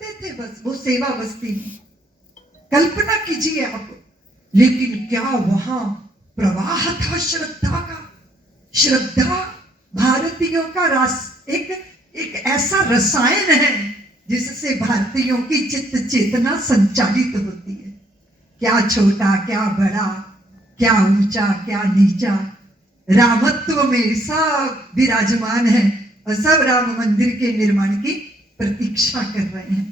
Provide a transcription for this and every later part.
सकते थे बस वो सेवा बस्ती में, कल्पना कीजिए आप। लेकिन क्या वहां प्रवाह था श्रद्धा का। श्रद्धा भारतीयों का एक ऐसा रसायन है जिससे भारतीयों की चित्त चेतना संचालित होती है। क्या छोटा क्या बड़ा, क्या ऊंचा क्या नीचा, रामत्व में सब विराजमान है और सब राम मंदिर के निर्माण की प्रतीक्षा कर रहे हैं।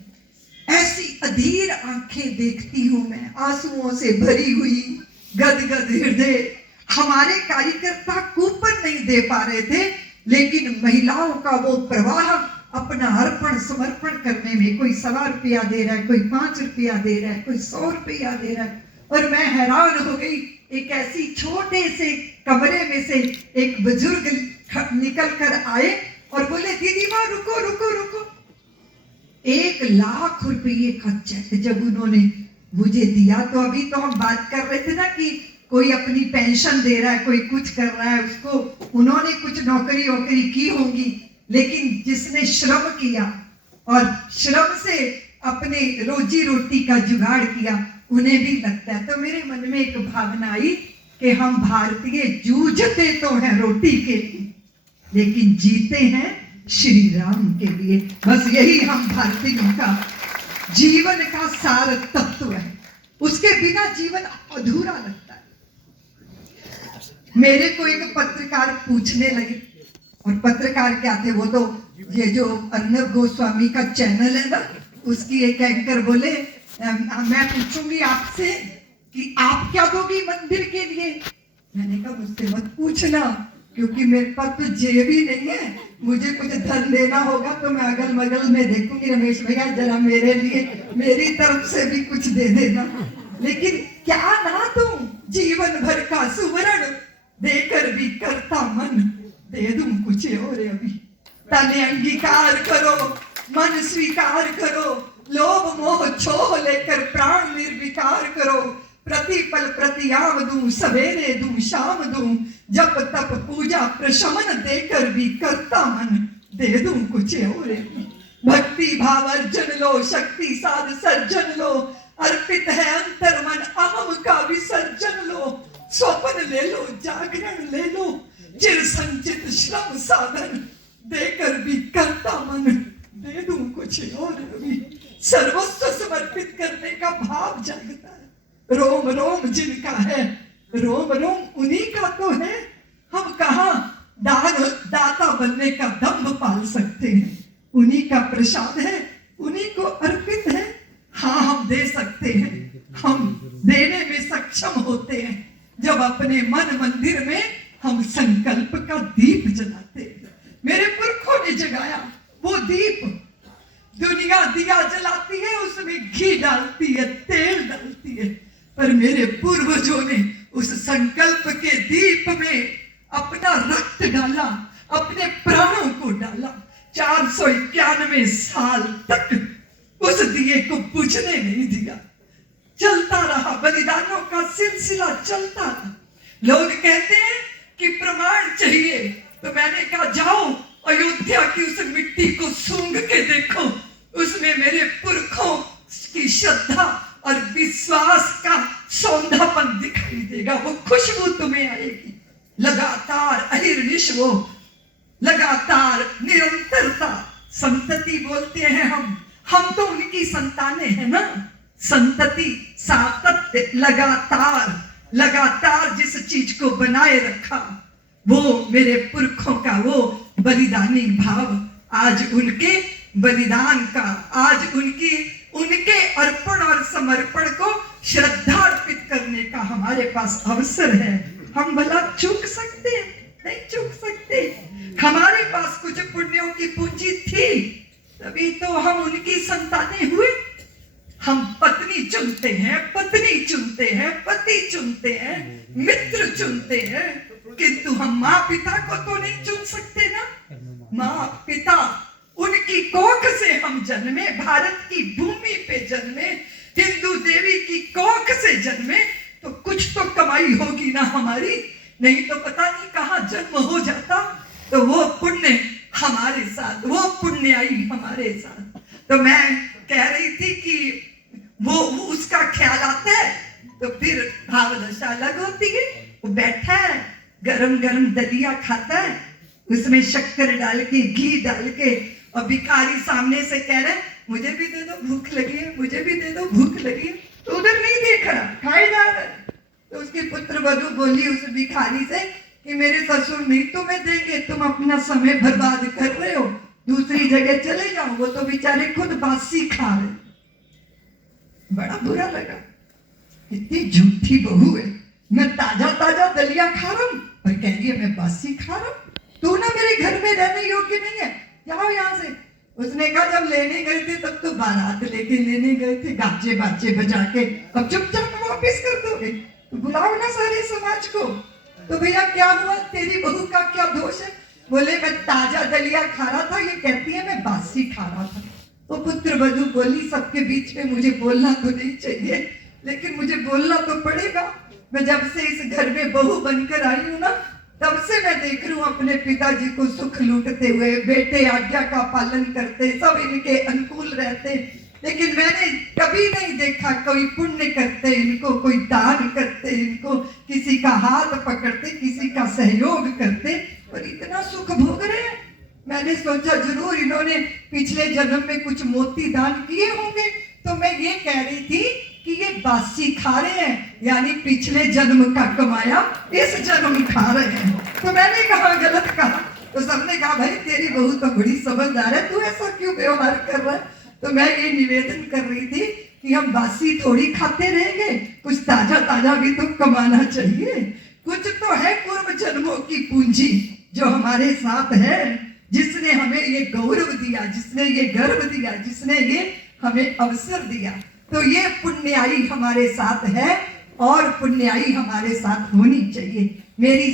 ऐसी अधीर आंखें देखती हूं मैं, आंसुओं से भरी हुई, गदगद हृदय। हमारे कार्यकर्ता कूपन नहीं दे पा रहे थे, लेकिन महिलाओं का वो प्रवाह अपना अर्पण समर्पण करने में, कोई 1.25 रुपया दे रहा है, कोई 5 रुपया दे रहा है, कोई 100 रुपया दे रहा है। और मैं हैरान हो गई, एक ऐसी छोटे से कमरे में से एक बुजुर्ग निकल कर आए और बोले, दीदी माँ रुको रुको रुको। 1 लाख रुपये का चेक जब उन्होंने मुझे दिया, तो अभी तो हम बात कर रहे थे ना कि कोई अपनी पेंशन दे रहा है, कोई कुछ कर रहा है, उसको उन्होंने कुछ नौकरी वोकरी की होंगी, लेकिन जिसने श्रम किया और श्रम से अपने रोजी रोटी का जुगाड़ किया, उन्हें भी लगता है। तो मेरे मन में एक भावना आई कि हम भारतीय जूझते तो हैं रोटी के लिए, लेकिन जीते हैं श्री राम के लिए। बस यही हम भारतीयों का जीवन का सार तत्व है, उसके बिना जीवन अधूरा लगता है। मेरे को एक पत्रकार पूछने लगे, और पत्रकार क्या थे, वो तो ये जो अर्नब गोस्वामी का चैनल है ना, उसकी एक एंकर बोले, मैं पूछूंगी आपसे कि आप क्या दोगी मंदिर के लिए। मैंने कहा मुझसे मत पूछना, क्योंकि मेरे पास तो जेब ही नहीं है, मुझे कुछ धन देना होगा तो मैं अगल बगल में देखूंगी, रमेश भैया जरा मेरे लिए मेरी तरफ से भी कुछ दे देना। लेकिन क्या ना दूं, जीवन भर का सुवर्ण देकर भी करता मन, दे दूं कुछ और अभी। तने अंगीकार करो, मन स्वीकार करो, लोभ मोह छोह लेकर प्राण निर्विकार करो। प्रतिपल प्रतियाम दूं, सवेरे दूं शाम दूं, जब तप पूजा प्रशमन देकर भी करता मन, दे दूं कुछ और अभी। भक्ति भाव अर्जन लो, शक्ति साध सर्जन लो, अर्पित है अंतर मन, अहम का विसर्जन लो। स्वप्न ले लो, जागरण ले लो, चिर संचित श्रम साधन देकर भी करता मन, दे दूं कुछ और अभी। सर्वस्व समर्पित करने का भाव जागता है, रोम रोम जिनका है, रोम रोम उन्हीं का तो है। हम कहाँ दाता बनने का दम्भ पाल सकते हैं, उन्हीं का प्रसाद है, उन्हीं को अर्पित है। हाँ हम दे सकते हैं, हम देने में सक्षम होते हैं जब अपने मन मंदिर में हम संकल्प का दीप जलाते हैं। मेरे पुरखों ने जगाया वो दीप, दुनिया दिया जलाती है, उसमें घी डालती है, तेल डालती है, पर मेरे पूर्वजों ने उस संकल्प के दीप में अपना रक्त डाला, अपने प्राणों को डाला। 491 साल तक उस दिए को बुझने नहीं दिया, चलता रहा, बलिदानों का सिलसिला चलता रहा। लोग कहते हैं कि प्रमाण चाहिए, तो मैंने कहा जाओ अयोध्या की उस मिट्टी को सूंघ के देखो, उसमें मेरे पुरखों की श्रद्धा और विश्वास का सौंधापन दिखाई देगा, वो खुशबू तुम्हें आएगी। लगातार अहिर्निश वो, लगातार निरंतरता, संतति बोलते हैं हम तो उनकी संतानें हैं ना। संतति, सातत्य, लगातार जिस चीज को बनाए रखा, वो मेरे पुरखों का वो बलिदानी भाव, आज उनके बलिदान का, आज उनके अर्पण और समर्पण को श्रद्धा अर्पित करने का हमारे पास अवसर है। हम भला चूक सकते हैं? नहीं चूक सकते। हमारे पास कुछ पुण्यों की पूंजी थी, तभी तो हम उनकी संतानें हुए। हम पत्नी चुनते हैं, पत्नी चुनते हैं, पति चुनते हैं, मित्र चुनते हैं, किंतु हम माँ पिता को तो नहीं चुन सकते ना। माँ पिता, उनकी कोख से हम जन्मे, भारत की भूमि पे जन्मे, हिंदू देवी की कोख से जन्मे, तो कुछ तो कमाई होगी ना हमारी, नहीं तो पता नहीं कहाँ जन्म हो जाता। तो वो पुण्य हमारे साथ, वो पुण्याई हमारे साथ। तो मैं कह अलग होती है। वो बैठा है, गरम गरम दलिया खाता है, उसमें शक्कर डाल के, घी डाल के, और भिखारी सामने से कह रहे मुझे भी दे दो, भूख लगी है, मुझे भी दे दो, भूख लगी है। तो उधर नहीं देख रहा, खाए जा रहा है। तो उसकी पुत्र वधू बोली उस भिखारी से कि मेरे ससुर नहीं तुम्हें देंगे, तुम अपना समय बर्बाद कर रहे हो, दूसरी जगह चले जाओ, वो तो बेचारे खुद बासी खा रहे। बड़ा बुरा लगा, इतनी झूठी बहू है, मैं ताजा ताजा दलिया खा रहा हूँ और कह रही है मैं बासी खा रहा हूँ। तू ना मेरे घर में रहने योग्य नहीं है, जाओ यहाँ से। उसने कहा जब लेने गए थे तब तो बारात लेके लेने गए थे, गाचे बाचे बजा के, अब चुपचाप वापिस कर दोगे? तो बुलाओ ना सारे समाज को। तो भैया क्या हुआ, तेरी बहू का क्या दोष है? बोले मैं ताजा दलिया खा रहा था, ये कहती है मैं बासी खा रहा था। तो पुत्र वधू बोली सबके बीच में मुझे बोलना तो नहीं चाहिए, लेकिन मुझे बोलना तो पड़ेगा। मैं जब से इस घर में बहू बनकर आई हूँ ना, तब से मैं देख रही हूँ अपने पिताजी को सुख लूटते हुए, बेटे आज्ञा का पालन करते, सब इनके अनुकूल रहते, लेकिन मैंने कभी नहीं देखा कोई पुण्य करते इनको, कोई दान करते इनको, किसी का हाथ पकड़ते, किसी का सहयोग करते, और इतना सुख भोग रहे हैं। मैंने सोचा जरूर इन्होंने पिछले जन्म में कुछ मोती दान किए होंगे। तो मैं ये कह रही थी कि ये बासी खा रहे हैं, यानी पिछले जन्म का कमाया इस जन्म खा रहे हैं। तो मैंने कहा गलत कहा, तो सबने कहा भाई तेरी बहू तो बड़ी समझदार है, तू ऐसा क्यों व्यवहार कर रहा है? तो मैं ये निवेदन कर रही थी कि हम बासी थोड़ी खाते रहेंगे, कुछ ताजा ताजा भी तो कमाना चाहिए। कुछ तो है पूर्व जन्मों की पूंजी जो हमारे साथ है, जिसने हमें ये गौरव दिया, जिसने ये गर्व दिया, जिसने ये हमें अवसर दिया। तो ये पुण्याई हमारे साथ है और पुण्याई हमारे साथ होनी चाहिए। मेरी